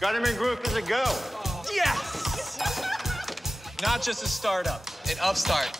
Got him in group as a go. Yes! Not just a startup, an upstart.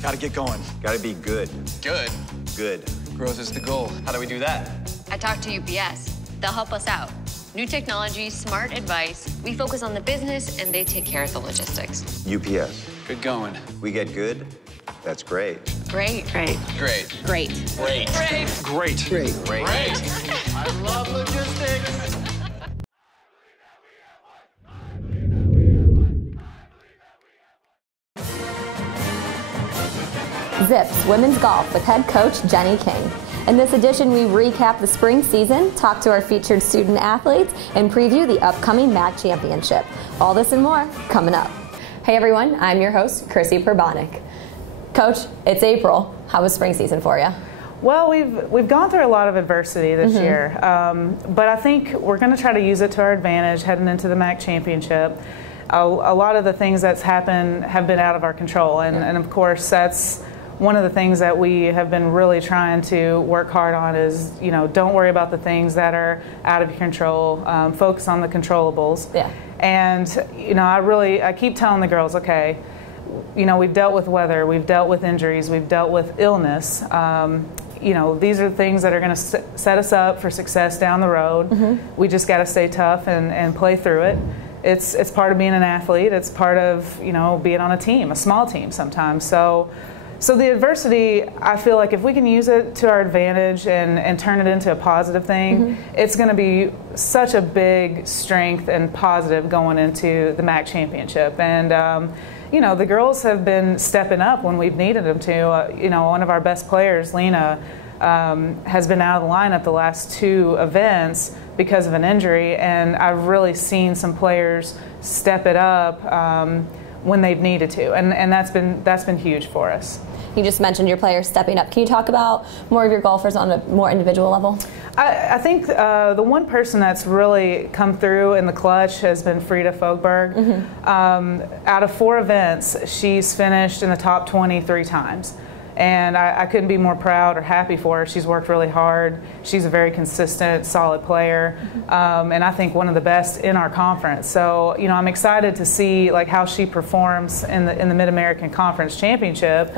Gotta get going. Gotta be good. Good. Good. Growth is the goal. How do we do that? I talked to UPS. They'll help us out. New technology, smart advice. We focus on the business, and they take care of the logistics. UPS. Good going. We get good. That's great. Great. Great. Great. Great. Great. Great. Great. Great. Great. I love logistics. Zips Women's Golf with head coach Jenny King. In this edition, we recap the spring season, talk to our featured student athletes, and preview the upcoming MAC Championship. All this and more coming up. Hey everyone, I'm your host, Chrissy Perbonik. Coach, it's April. How was spring season for you? Well, we've gone through a lot of adversity this year, but I think we're going to try to use it to our advantage heading into the MAC Championship. A lot of the things that's happened have been out of our control, and of course that's one of the things that we have been really trying to work hard on is, don't worry about the things that are out of your control. Focus on the controllables. Yeah. And, I keep telling the girls, okay, we've dealt with weather, we've dealt with injuries, we've dealt with illness. These are things that are going to set us up for success down the road. We just got to stay tough and play through it. It's part of being an athlete. It's part of, being on a team, a small team sometimes. So the adversity, I feel like if we can use it to our advantage and turn it into a positive thing, it's going to be such a big strength and positive going into the MAC Championship. And, the girls have been stepping up when we've needed them to. One of our best players, Lena, has been out of the lineup the last two events because of an injury, and I've really seen some players step it up when they've needed to, and that's been huge for us. You just mentioned your players stepping up. Can you talk about more of your golfers on a more individual level? I think the one person that's really come through in the clutch has been Frida Fogberg. Out of 4 events, she's finished in the top 20 3 times. And I couldn't be more proud or happy for her. She's worked really hard. She's a very consistent, solid player, and I think one of the best in our conference. So, I'm excited to see how she performs in the Mid-American Conference Championship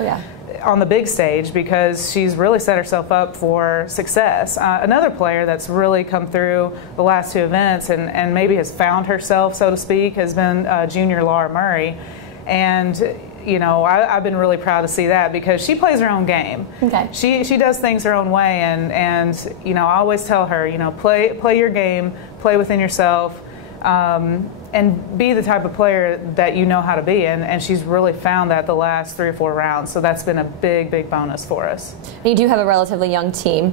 on the big stage, because she's really set herself up for success. Another player that's really come through the last 2 events and maybe has found herself, so to speak, has been junior Laura Murray. And I've been really proud to see that, because she plays her own game. Okay. She does things her own way, and I always tell her, play your game, play within yourself, and be the type of player that you know how to be. And she's really found that the last 3 or 4 rounds. So that's been a big bonus for us. And you do have a relatively young team.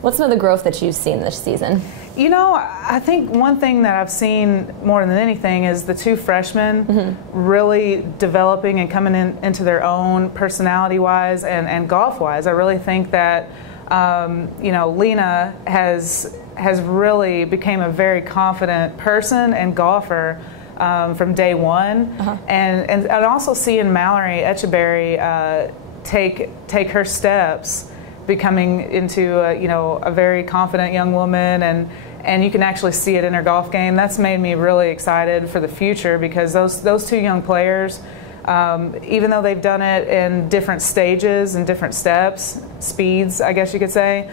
What's some of the growth that you've seen this season? I think one thing that I've seen more than anything is the 2 freshmen really developing and coming into their own personality-wise and golf-wise. I really think that, Lena has really became a very confident person and golfer from day one. And also seeing Mallory Etcheberry take her steps, becoming into a very confident young woman, and you can actually see it in her golf game. That's made me really excited for the future, because those 2 young players, even though they've done it in different stages and different speeds, I guess you could say,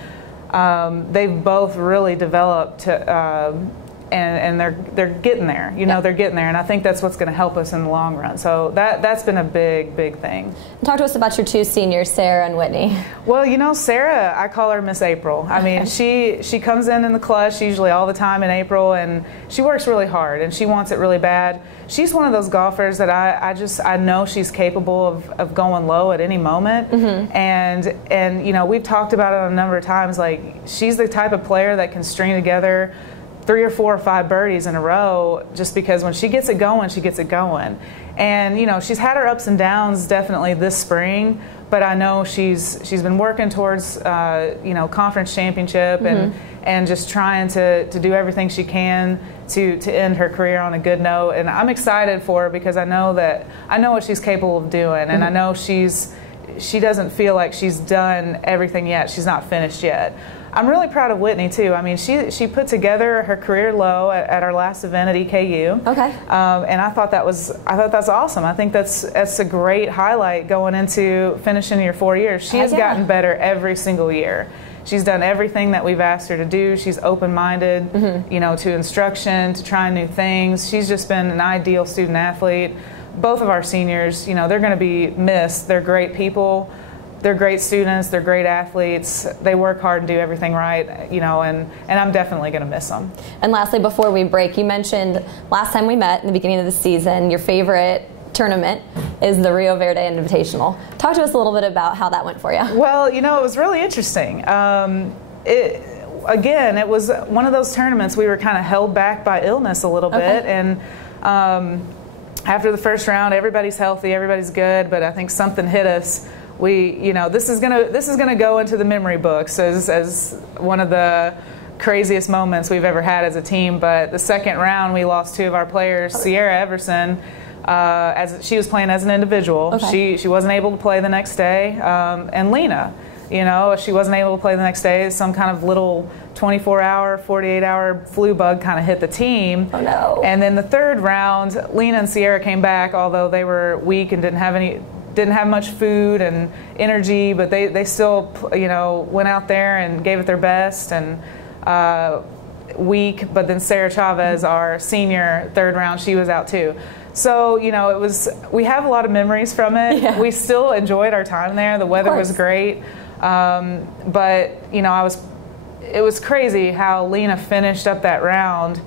they've both really developed and they're getting there. They're getting there, and I think that's what's going to help us in the long run. So that's been a big thing. Talk to us about your 2 seniors, Sarah and Whitney. Well, Sarah, I call her Miss April. I mean, she comes in the clutch usually all the time in April, and she works really hard, and she wants it really bad. She's one of those golfers that I know she's capable of going low at any moment. And we've talked about it a number of times. She's the type of player that can string together 3 or 4 or 5 birdies in a row, just because when she gets it going, she gets it going. And she's had her ups and downs definitely this spring, but I know she's been working towards conference championship and just trying to do everything she can to end her career on a good note. And I'm excited for her, because I know what she's capable of doing, and I know she doesn't feel like she's done everything yet. She's not finished yet. I'm really proud of Whitney too. I mean, she put together her career low at our last event at EKU. Okay. And I thought that's awesome. I think that's a great highlight going into finishing your 4 years. She has gotten better every single year. She's done everything that we've asked her to do. She's open-minded, you know, to instruction, to trying new things. She's just been an ideal student athlete. Both of our seniors, you know, they're going to be missed. They're great people. They're great students. They're great athletes. They work hard and do everything right, you know, and I'm definitely going to miss them. And lastly, before we break, you mentioned last time we met in the beginning of the season, your favorite tournament is the Rio Verde Invitational. Talk to us a little bit about how that went for you. Well, you know, it was really interesting. Again, it was one of those tournaments we were kind of held back by illness a little bit, and after the first round, everybody's healthy, everybody's good, but I think something hit us. You know, this is gonna go into the memory books as one of the craziest moments we've ever had as a team. But the second round, we lost two of our players, Sierra Everson. As she was playing as an individual, she wasn't able to play the next day, and Lena, you know, she wasn't able to play the next day. Some kind of little 24-hour, 48-hour flu bug kind of hit the team. Oh no! And then the third round, Lena and Sierra came back, although they were weak and didn't have much food and energy, but they still, you know, went out there and gave it their best. And weak, but then Sarah Chavez, our senior third round, she was out too. So, you know, we have a lot of memories from it. Yeah. We still enjoyed our time there. The weather was great. But, you know, it was crazy how Lena finished up that round.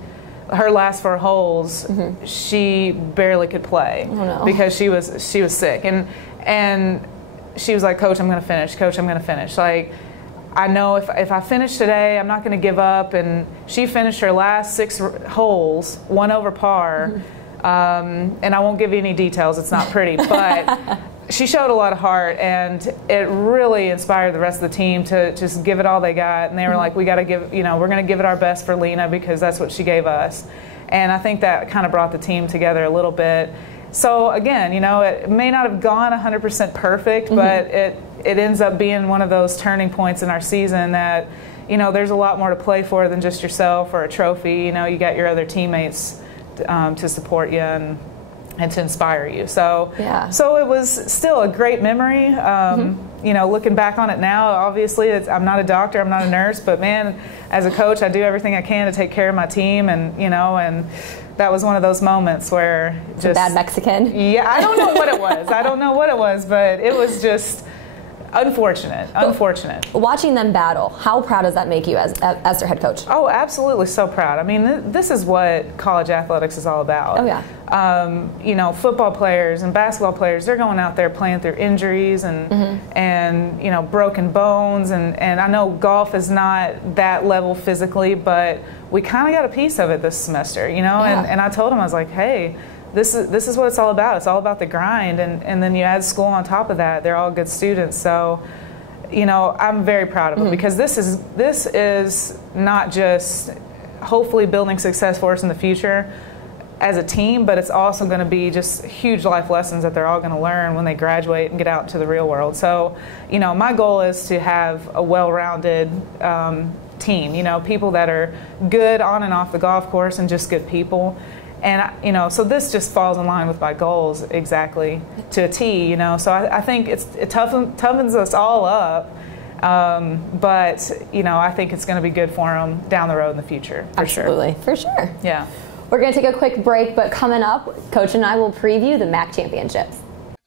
Her last 4 holes, she barely could play because she was sick. And she was like, "Coach, I'm going to finish. Coach, I'm going to finish." Like, I know if I finish today, I'm not going to give up. And she finished her last 6 holes, 1 over par. And I won't give you any details. It's not pretty, but she showed a lot of heart, and it really inspired the rest of the team to just give it all they got. And they were like, "We got to give, you know, we're going to give it our best for Lena because that's what she gave us." And I think that kind of brought the team together a little bit. So again, you know, it may not have gone 100% perfect, but it ends up being one of those turning points in our season that, you know, there's a lot more to play for than just yourself or a trophy. You know, you got your other teammates to support you and to inspire you. So, so it was still a great memory. You know, looking back on it now, obviously I'm not a doctor, I'm not a nurse, but man, as a coach, I do everything I can to take care of my team, and you know, and that was one of those moments where just bad Mexican. Yeah, I don't know what it was. I don't know what it was, but it was just unfortunate. Watching them battle, how proud does that make you as their head coach? Oh, absolutely, so proud. I mean, this is what college athletics is all about. Oh yeah. You know, football players and basketball players, they're going out there playing through injuries and you know, broken bones, and I know golf is not that level physically, but we kind of got a piece of it this semester, you know. And I told them, I was like, hey, this is what it's all about. It's all about the grind, and then you add school on top of that. They're all good students, so you know, I'm very proud of them because this is not just hopefully building success for us in the future as a team, but it's also going to be just huge life lessons that they're all going to learn when they graduate and get out into the real world. So, you know, my goal is to have a well-rounded team. You know, people that are good on and off the golf course and just good people. And, you know, so this just falls in line with my goals exactly to a T, you know. So I think it toughens us all up, but, you know, I think it's going to be good for them down the road in the future, for sure. Absolutely, for sure. Yeah. We're going to take a quick break, but coming up, Coach and I will preview the MAC Championships.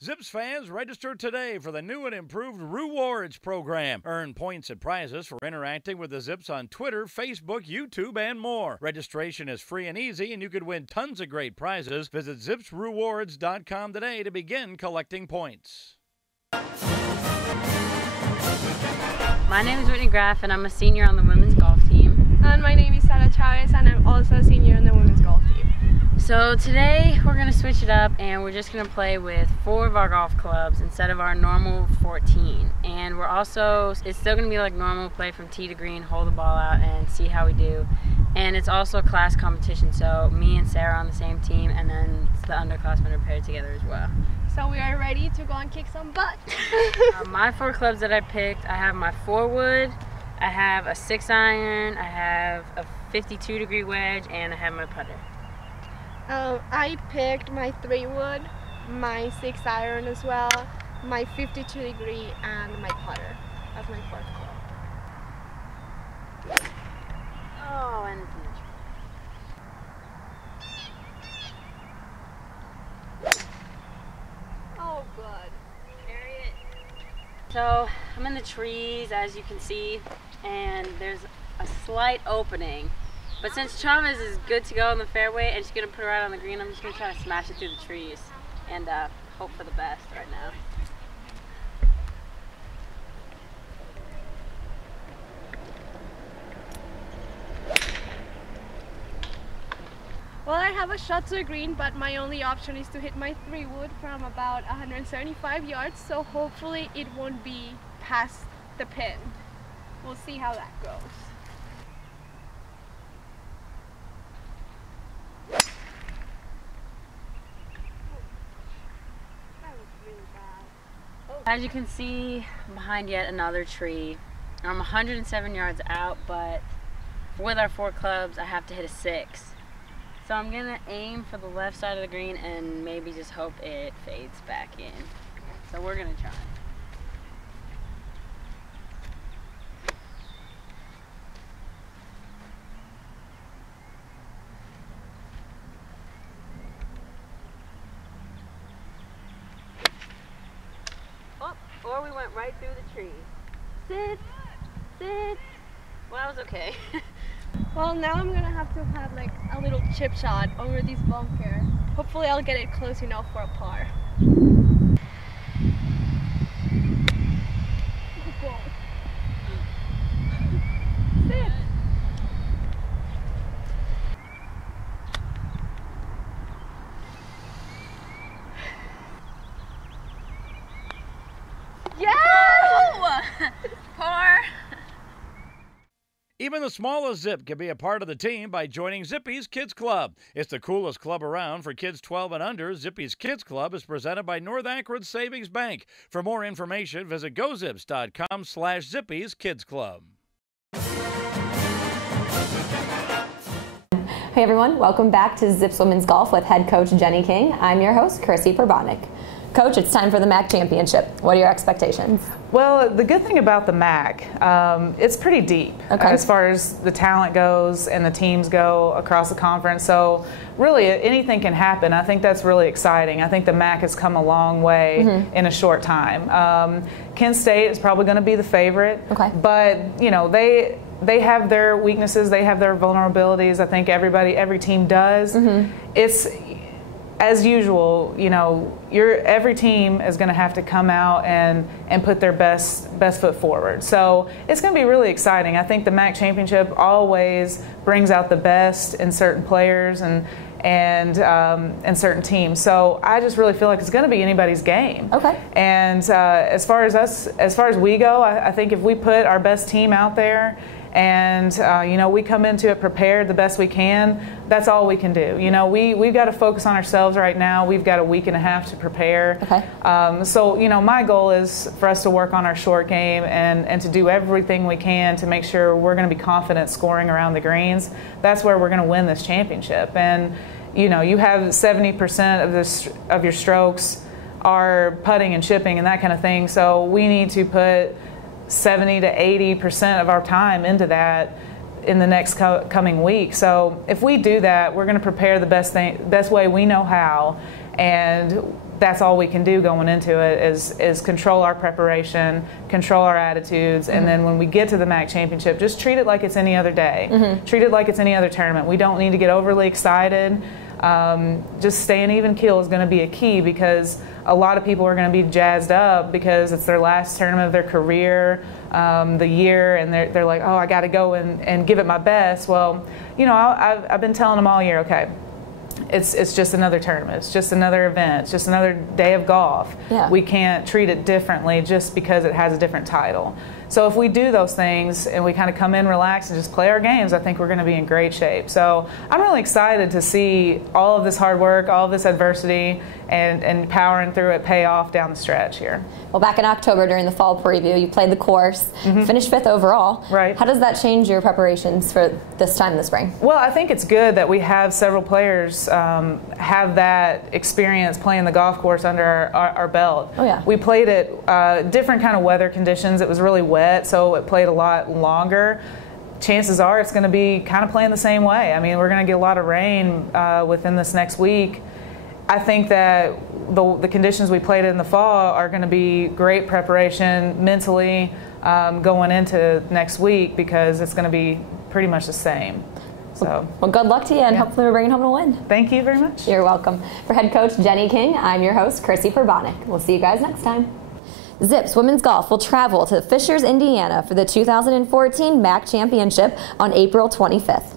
Zips fans, register today for the new and improved Rewards program. Earn points and prizes for interacting with the Zips on Twitter, Facebook, YouTube, and more. Registration is free and easy, and you could win tons of great prizes. Visit zipsrewards.com today to begin collecting points. My name is Whitney Graff, and I'm a senior on the women's golf team. And my name is Sarah Chavez, and I'm also a senior on the women's golf team. So today we're going to switch it up, and we're just going to play with 4 of our golf clubs instead of our normal 14. And we're also, it's still going to be like normal, play from tee to green, hold the ball out, and see how we do. And it's also a class competition, so me and Sarah on the same team, and then the underclassmen are paired together as well. So we are ready to go and kick some butt. My 4 clubs that I picked, I have my 4-wood, I have a 6-iron, I have a 52-degree wedge, and I have my putter. I picked my 3-wood, my 6-iron as well, my 52-degree, and my putter as my 4th club. Oh, and Oh, good. carry it. So I'm in the trees, as you can see, and there's a slight opening. But since Chavez is good to go in the fairway and she's gonna put it right on the green, I'm just gonna try to smash it through the trees and hope for the best right now. Well, I have a shot to the green, but my only option is to hit my 3-wood from about 175 yards, so hopefully it won't be past the pin. We'll see how that goes. As you can see behind yet another tree, I'm 107 yards out, but with our 4 clubs I have to hit a 6. So I'm gonna aim for the left side of the green and maybe just hope it fades back in. So we're gonna try. Oh, or we went right through the tree. Sit, sit. Well, that was okay. Well, now I'm gonna have to have like a little chip shot over this bunker. Hopefully I'll get it close enough for a par. Sit. Yeah! Par. Even the smallest Zip can be a part of the team by joining Zippy's Kids Club. It's the coolest club around for kids 12 and under. Zippy's Kids Club is presented by North Akron Savings Bank. For more information, visit gozips.com/Zippy's Kids Club. Hey everyone, welcome back to Zips Women's Golf with head coach Jenny King. I'm your host, Chrissy Probotnik. Coach, it's time for the MAC Championship. What are your expectations? Well, the good thing about the MAC, it's pretty deep as far as the talent goes and the teams go across the conference. So really anything can happen. I think that's really exciting. I think the MAC has come a long way in a short time. Kent State is probably going to be the favorite, but you know they have their weaknesses, they have their vulnerabilities. I think every team does. It's as usual, you know, every team is going to have to come out and put their best foot forward. So it's going to be really exciting. I think the MAC Championship always brings out the best in certain players and certain teams. So I just really feel like it's going to be anybody's game. And as far as we go, I think if we put our best team out there and you know, we come into it prepared the best we can, that's all we can do. You know, we've got to focus on ourselves right now. We've got a week and a half to prepare. So you know, my goal is for us to work on our short game and to do everything we can to make sure we're going to be confident scoring around the greens. That's where we're going to win this championship. And you know, you have 70% of your strokes are putting and chipping and that kind of thing. So we need to put 70 to 80% of our time into that in the next coming week. So if we do that, we're going to prepare the best way we know how, and that's all we can do going into it is control our preparation, control our attitudes, and then when we get to the MAC Championship, just treat it like it's any other day. Treat it like it's any other tournament. We don't need to get overly excited. Just staying even keel is going to be a key, because a lot of people are going to be jazzed up because it's their last tournament of their career, the year, and they're like, oh, I got to go and give it my best. Well, you know, I've been telling them all year, okay, it's just another tournament. It's just another event. It's just another day of golf. Yeah. We can't treat it differently just because it has a different title. So if we do those things and we kind of come in, relax, and just play our games, I think we're going to be in great shape. So I'm really excited to see all of this hard work, all of this adversity, and powering through it pay off down the stretch here. Well, back in October during the fall preview, you played the course, finished 5th overall. Right. How does that change your preparations for this time in the spring? Well, I think it's good that we have several players have that experience playing the golf course under our belt. Oh, yeah. We played it different kind of weather conditions. It was really wet, so it played a lot longer. Chances are it's going to be kind of playing the same way. I mean, we're going to get a lot of rain within this next week. I think that the conditions we played in the fall are going to be great preparation mentally going into next week, because it's going to be pretty much the same. So, well, good luck to you, and hopefully we're bringing home a win. Thank you very much. You're welcome. For head coach Jenny King, I'm your host, Chrissy Perbonic. We'll see you guys next time. Zips Women's Golf will travel to Fishers, Indiana for the 2014 MAC Championship on April 25th.